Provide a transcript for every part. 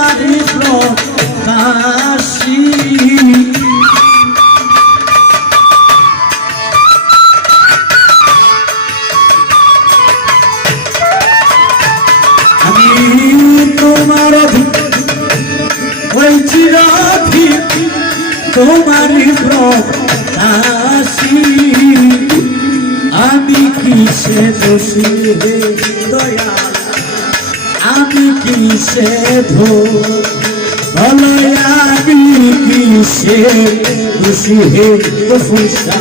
তোমারই প্রকাশী আমি তোমার ওই চিরাধীন তোমারই প্রকাশী আমি কিসে দোষী হে দয়াল আমি কিসে ধোল আমি কিসে দোষী হে ফুসা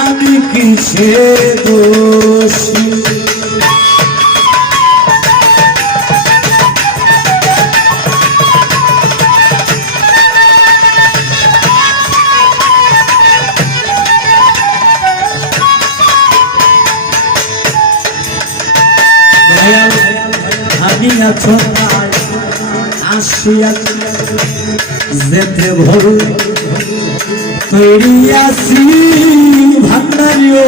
আমি কিসে দোষী আছো আসিয়া যেতে ভুল তৈরি আছি ভান্ডারিও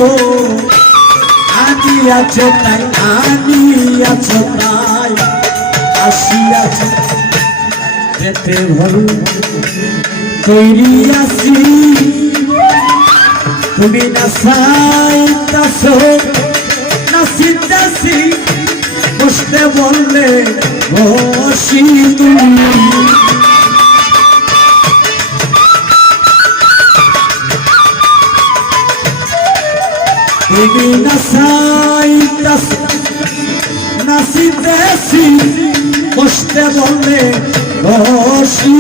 আমি আছো তাই আসিয়াছি যেতে ভুল তৈরি আছি তুমি না চাইতাছো না চিন্তাছি বসতে বললে বসি তুমি তুমি নাচিতেছি বসতে বললে বসি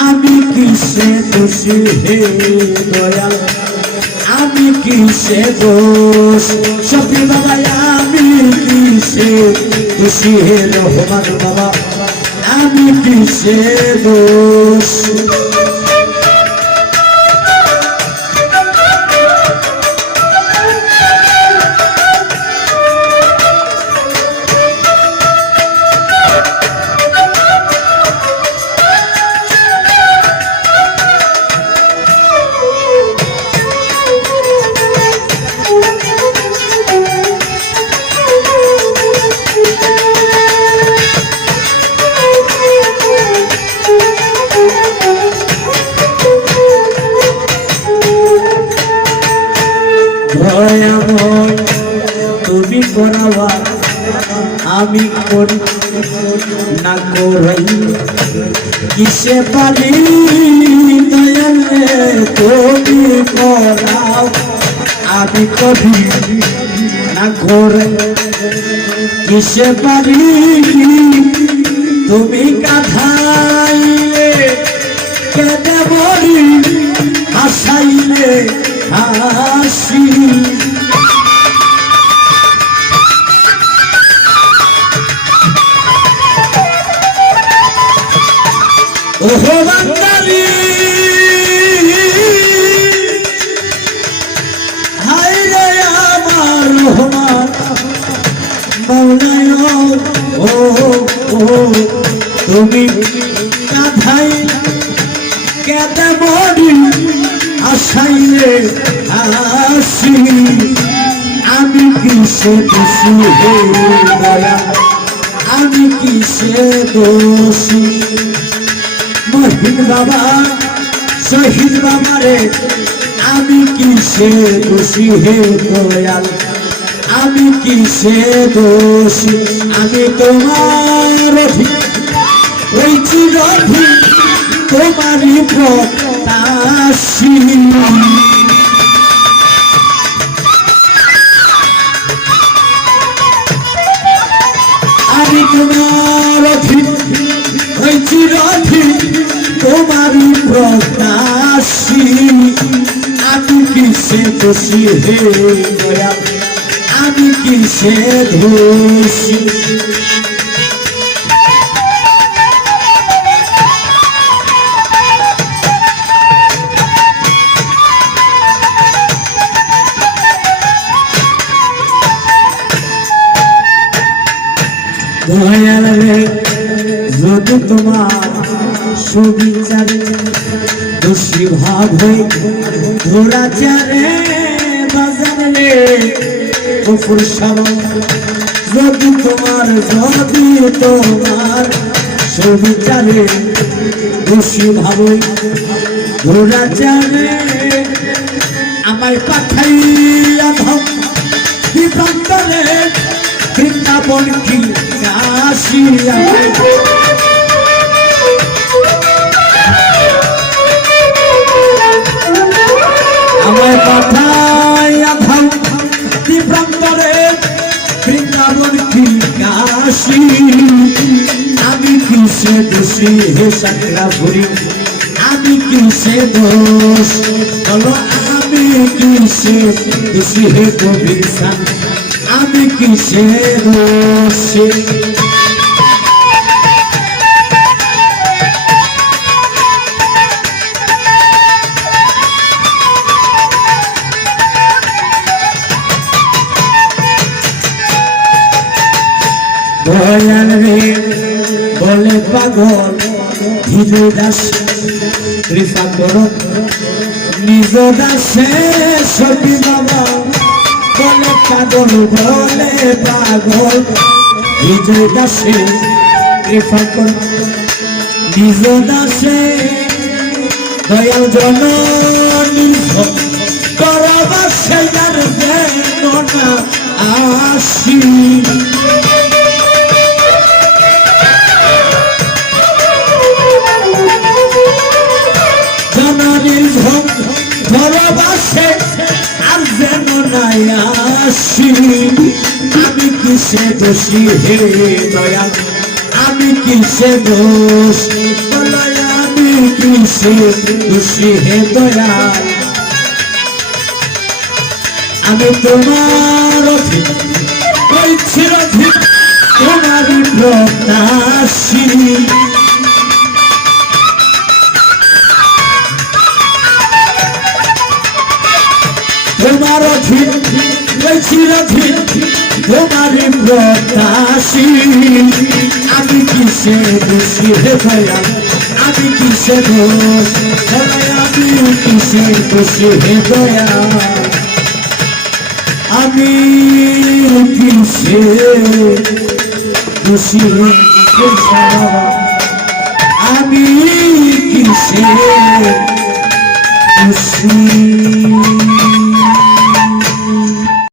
আমি কিসে দোষী হে দয়াল আমি কিসে দোষ শফি বাবা আমি কিসে দোষী হে রহমান বাবা আমি কিসে দোষ তুমি করাবা আমি করি না করাই কিসে পারি দয়ালে তুমি করাও আমি করি না করাই কিসে পারি তুমি কাঁধাইলে কেঁদে মরি হাসাইলে হাসি ওহো বান্দারি হায় রে আমার রহমান মৌলায় ও তুমি কাঁধাই কেঁদে মরি আসাইলে আসি আমি কিসে দোষী হে দয়া আমি কিসে দোষী মহিন বাবা শহীদ বাবা রে আমি কিসে দোষী হে দয়াল আমি কিসে দোষী আমি তোমার ওই চিরধীন তোমারই প্রত্যাশী আমি তোমার অধীন ওই চিরধীন তোমারই প্রত্যাশী আমি কিসে দোষী হে দয়াল আমি কিসে দোষী দয়াল রে যদি তোমার সুবিচারে দোষী ভাব হয়ে ধরাচারে বাজারে কুফর সব যদি তোমার সুবিচারে দোষী ভাবই ঘোরা চারে আমায় পাঠাইয়া ধম বিপ্রান্তরে বৃন্দাবন কি কাশী আমায় পাঠাইয়া ধম বিপ্রান্তরে বৃন্দাবন কি কাশী আমি কিসে দোষী হে সাকরাপুরী আমি কিসে দোষ বলো আমি কিসে দোষী হে কবির সান আমি কিসে দোষী দয়াল রে বলে পাগল ধীরে দাস কৃপা করো নিজ দাসে সখী বাবা বলে পাগল ধীরে দাসে কৃপা করো নিজ দাসে দয়াল জন নির্ভর করবা সেজার বেদনা আসি আর যেন নাই আসি আমি কিসে দোষী হে দয়াল আমি কিসে দোষ আমি কিসে দোষী হে দয়াল আমি তোমার ওই চিরধীর তোমারই প্রত্যাশী তোমার অধীন চিরধীন তোমারই প্রত্যাশী আমি কিসে দোষী হে দয়াল আমি কিসে দোষ আমি কিসে দোষী হে দয়াল আমি কিসে দোষী আমি কিসে দোষী